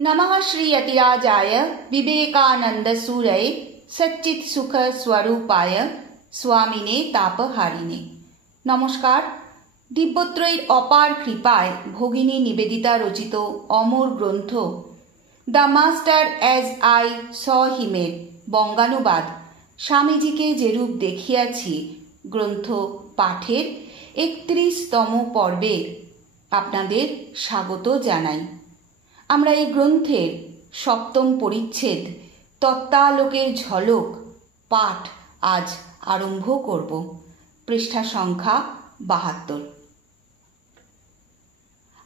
नमः श्री यतिराजाय विवेकानंद सूरये सच्चित सुख स्वरूपाय स्वामिने तापहारिणे। नमस्कार। दिव्यत्रयীর অপার কৃপায় ভগিনী নিবেদিতা রচিত অমর গ্রন্থ the master as I saw হিমের বঙ্গানুবাদ স্বামীজিকে যেরূপ দেখিয়াছি গ্রন্থ পাঠের ৩১তম পর্বে আপনাদের স্বাগত জানাই। আমরা এই গ্রন্থের সপ্তম পরিচ্ছেদ তত্ত্বালোকের ঝলক পাঠ আজ আরম্ভ করব। পৃষ্ঠা সংখ্যা ৭২।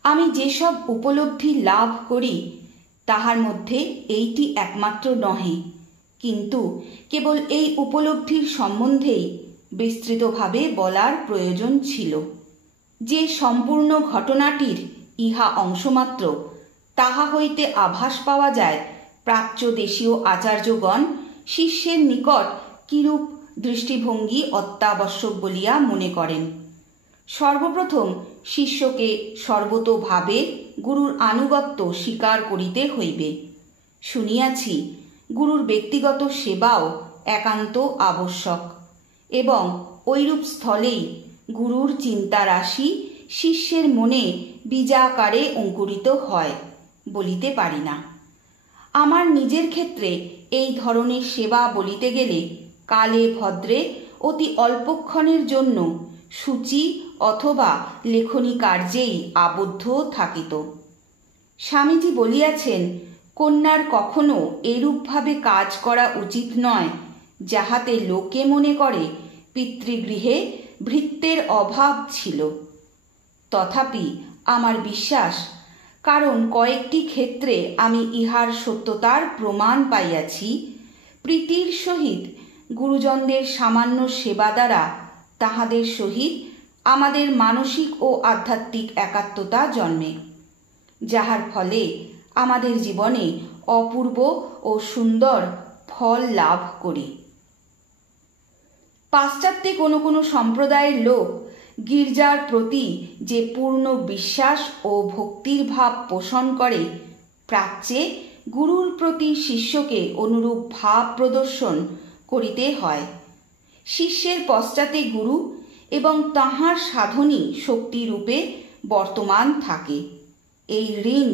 আমি যেসব উপলব্ধি লাভ করি তাহার মধ্যে এইটি একমাত্র নহে, কিন্তু কেবল এই উপলব্ধির সম্বন্ধেই বিস্তৃতভাবে বলার প্রয়োজন ছিল। যে সম্পূর্ণ ঘটনাটির ইহা অংশমাত্র, তাহা হইতে আভাস পাওয়া যায় প্রাচ্য দেশীয় আচার্যগণ শিষ্যের নিকট কিরূপ দৃষ্টিভঙ্গি অত্যাবশ্যক বলিয়া মনে করেন। সর্বপ্রথম শিষ্যকে সর্বতোভাবে গুরুর আনুগত্য স্বীকার করিতে হইবে। শুনিয়াছি গুরুর ব্যক্তিগত সেবাও একান্ত আবশ্যক, এবং ঐরূপ স্থলেই গুরুর চিন্তারাশি শিষ্যের মনে বীজাকারে অঙ্কুরিত হয় বলিতে পারি না। আমার নিজের ক্ষেত্রে এই ধরনের সেবা বলিতে গেলে কালে ভদ্রে অতি অল্পক্ষণের জন্য সূচি অথবা লেখনী কার্যেই আবদ্ধ থাকিত। স্বামীজি বলিয়াছেন, কন্যার কখনো এরূপভাবে কাজ করা উচিত নয় যাহাতে লোকে মনে করে পিতৃগৃহে ভৃত্যের অভাব ছিল। তথাপি আমার বিশ্বাস, কারণ কয়েকটি ক্ষেত্রে আমি ইহার সত্যতার প্রমাণ পাইয়াছি, প্রীতির সহিত গুরুজনদের সামান্য সেবা দ্বারা তাহাদের সহিত আমাদের মানসিক ও আধ্যাত্মিক একাত্মতা জন্মে, যাহার ফলে আমাদের জীবনে অপূর্ব ও সুন্দর ফল লাভ করি। পাশ্চাত্যে কোনো কোনো সম্প্রদায়ের লোক গির্জার প্রতি যে পূর্ণ বিশ্বাস ও ভক্তির ভাব পোষণ করে, প্রাচ্যে গুরুর প্রতি শিষ্যকে অনুরূপ ভাব প্রদর্শন করিতে হয়। শিষ্যের পশ্চাতে গুরু এবং তাহার সাধনই শক্তিরূপে বর্তমান থাকে। এই ঋণ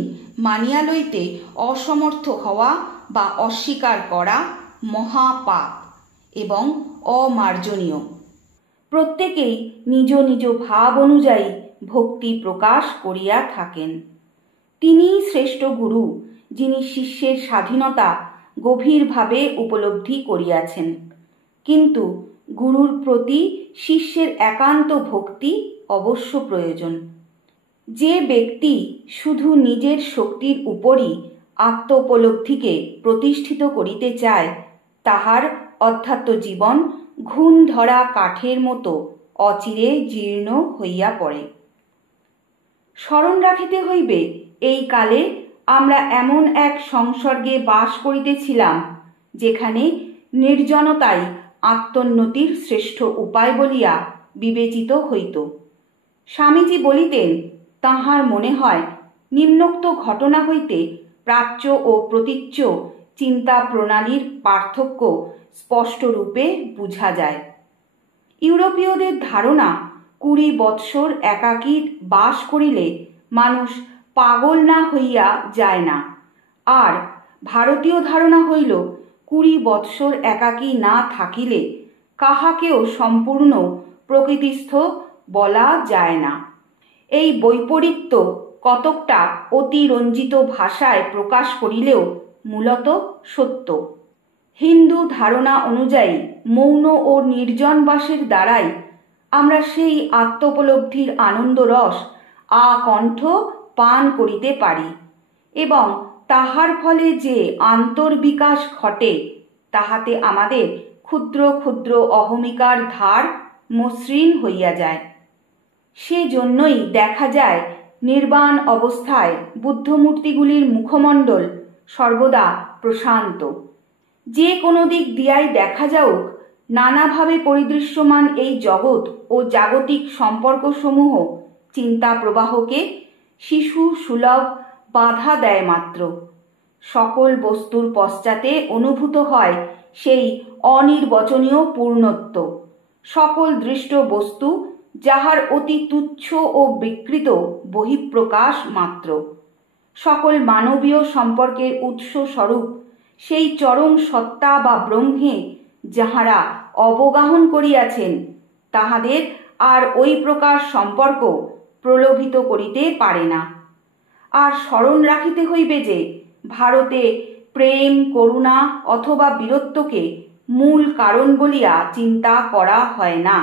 মানিয়া লইতে অসমর্থ হওয়া বা অস্বীকার করা মহাপাপ এবং অমার্জনীয়। প্রত্যেকেই নিজ নিজ ভাব অনুযায়ী ভক্তি প্রকাশ করিয়া থাকেন। তিনিই শ্রেষ্ঠ গুরু, যিনি শিষ্যের স্বাধীনতা গভীরভাবে উপলব্ধি করিয়াছেন। কিন্তু গুরুর প্রতি শিষ্যের একান্ত ভক্তি অবশ্য প্রয়োজন। যে ব্যক্তি শুধু নিজের শক্তির উপরই আত্মোপলব্ধিকে প্রতিষ্ঠিত করিতে চায়, তাহার অধ্যাত্ম জীবন ঘুণ ধরা কাঠের মতো অচিরে জীর্ণ হইয়া পড়ে। স্মরণ রাখিতে হইবে, এই কালে আমরা এমন এক সংসর্গে বাস করিতেছিলাম যেখানে নির্জনতাই আত্মোন্নতির শ্রেষ্ঠ উপায় বলিয়া বিবেচিত হইত। স্বামীজি বলিতেন, তাঁহার মনে হয় নিম্নোক্ত ঘটনা হইতে প্রাচ্য ও প্রতীচ্য চিন্তা প্রণালীর পার্থক্য স্পষ্টরূপে বুঝা যায়। ইউরোপীয়দের ধারণা ২০ বৎসর একাকী বাস করিলে মানুষ পাগল না হইয়া যায় না, আর ভারতীয় ধারণা হইল ২০ বৎসর একাকী না থাকিলে কাহাকেও সম্পূর্ণ প্রকৃতিস্থ বলা যায় না। এই বৈপরীত্য কতকটা অতিরঞ্জিত ভাষায় প্রকাশ করিলেও মূলত সত্য। হিন্দু ধারণা অনুযায়ী মৌন ও নির্জনবাসের দ্বারাই আমরা সেই আত্মোপলব্ধির আনন্দ রস আকণ্ঠ পান করিতে পারি, এবং তাহার ফলে যে আন্তর্বিকাশ ঘটে তাহাতে আমাদের ক্ষুদ্র ক্ষুদ্র অহমিকার ধার মসৃণ হইয়া যায়। সেজন্যই দেখা যায় নির্বাণ অবস্থায় বুদ্ধমূর্তিগুলির মুখমণ্ডল সর্বদা প্রশান্ত। যে কোনো দিক দিয়াই দেখা যাউক, নানাভাবে পরিদৃশ্যমান এই জগৎ ও জাগতিক সম্পর্কসমূহ চিন্তা প্রবাহকে শিশু সুলভ বাধা দেয় মাত্র। সকল বস্তুর পশ্চাতে অনুভূত হয় সেই অনির্বচনীয় পূর্ণত্ব। সকল দৃষ্ট বস্তু যাহার অতি তুচ্ছ ও বিকৃত বহিঃপ্রকাশ মাত্র। সকল মানবীয় সম্পর্কের উৎস স্বরূপ সেই চরম সত্তা বা ব্রহ্মে যাহারা অবগাহন করিয়াছেন, তাহাদের আর ওই প্রকার সম্পর্ক প্রলোভিত করিতে পারে না। আর স্মরণ রাখিতে হইবে যে ভারতে প্রেম, করুণা অথবা বীরত্বকে মূল কারণ বলিয়া চিন্তা করা হয় না,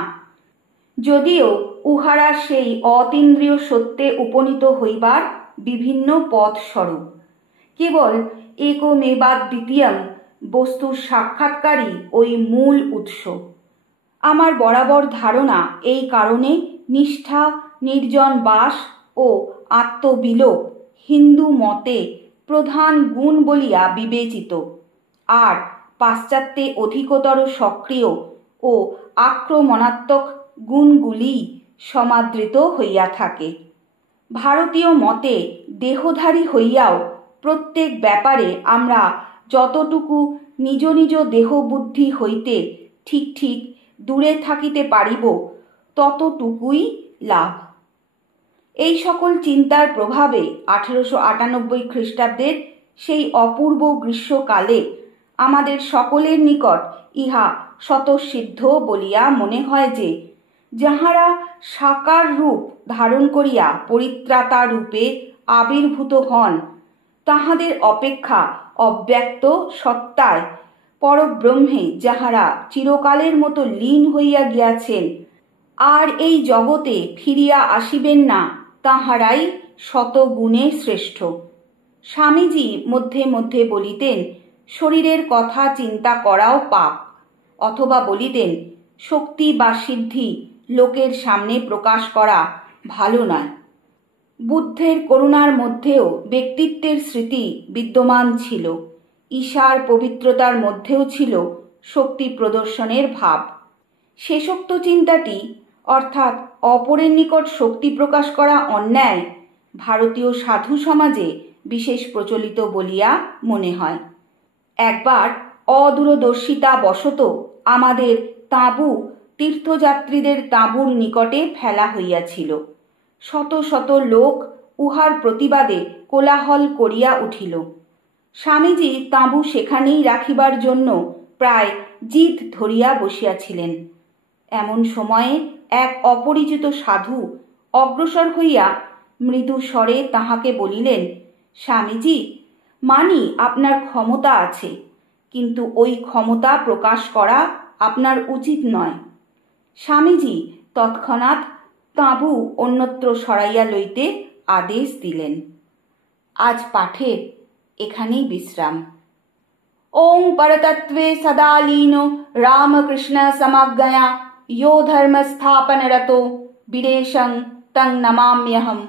যদিও উহারা সেই অতীন্দ্রিয় সত্যে উপনীত হইবার বিভিন্ন পথ স্বরূপ। কেবল একমেবাদ্বিতীয়ম বস্তুর সাক্ষাৎকারই ওই মূল উৎস। আমার বরাবর ধারণা এই কারণে নিষ্ঠা, নির্জন বাস ও আত্মবিলোপ হিন্দু মতে প্রধান গুণ বলিয়া বিবেচিত, আর পাশ্চাত্যে অধিকতর সক্রিয় ও আক্রমণাত্মক গুণগুলি সমাদৃত হইয়া থাকে। ভারতীয় মতে দেহধারী হইয়াও প্রত্যেক ব্যাপারে আমরা যতটুকু নিজ নিজ দেহবুদ্ধি হইতে ঠিক ঠিক দূরে থাকিতে পারিব, ততটুকুই লাভ। এই সকল চিন্তার প্রভাবে 1898 খ্রিস্টাব্দের সেই অপূর্ব গ্রীষ্মকালে আমাদের সকলের নিকট ইহা স্বতঃসিদ্ধ বলিয়া মনে হয় যে যাহারা সাকার রূপ ধারণ করিয়া পরিত্রাতা রূপে আবির্ভূত হন, তাহাদের অপেক্ষা অব্যক্ত সত্তায় পরব্রহ্মে যাহারা চিরকালের মতো লীন হইয়া গিয়াছেন আর এই জগতে ফিরিয়া আসিবেন না, তাহারাই শতগুণে শ্রেষ্ঠ। স্বামীজি মধ্যে মধ্যে বলিতেন, শরীরের কথা চিন্তা করাও পাপ, অথবা বলিতেন, শক্তি বা সিদ্ধি লোকের সামনে প্রকাশ করা ভালো নয়। বুদ্ধের করুণার মধ্যেও ব্যক্তিত্বের স্মৃতি বিদ্যমান ছিল, ঈশার পবিত্রতার মধ্যেও ছিল শক্তি প্রদর্শনের ভাব। শেষোক্ত চিন্তাটি অর্থাৎ অপরের নিকট শক্তি প্রকাশ করা অন্যায় ভারতীয় সাধু সমাজে বিশেষ প্রচলিত বলিয়া মনে হয়। একবার অদূরদর্শিতা বশত আমাদের তাঁবু তীর্থযাত্রীদের তাঁবুর নিকটে ফেলা হইয়াছিল। শত শত লোক উহার প্রতিবাদে কোলাহল করিয়া উঠিল। স্বামীজি তাঁবু সেখানেই রাখিবার জন্য প্রায় জিদ ধরিয়া বসিয়াছিলেন। এমন সময়ে এক অপরিচিত সাধু অগ্রসর হইয়া মৃদু স্বরে তাহাকে বলিলেন, স্বামীজি, মানি আপনার ক্ষমতা আছে, কিন্তু ওই ক্ষমতা প্রকাশ করা আপনার উচিত নয়। স্বামীজি তৎক্ষণাৎ তাঁবু অন্যত্র সরাইয়া লইতে আদেশ দিলেন। আজ পাঠের এখানেই বিশ্রাম। ওং পরতত্ত্বে সদা লীনো রামকৃষ্ণ সমাজ্ঞয়া ইয়ো ধর্ম স্থাপনরতো বীরেশং তং নমাম্যহম।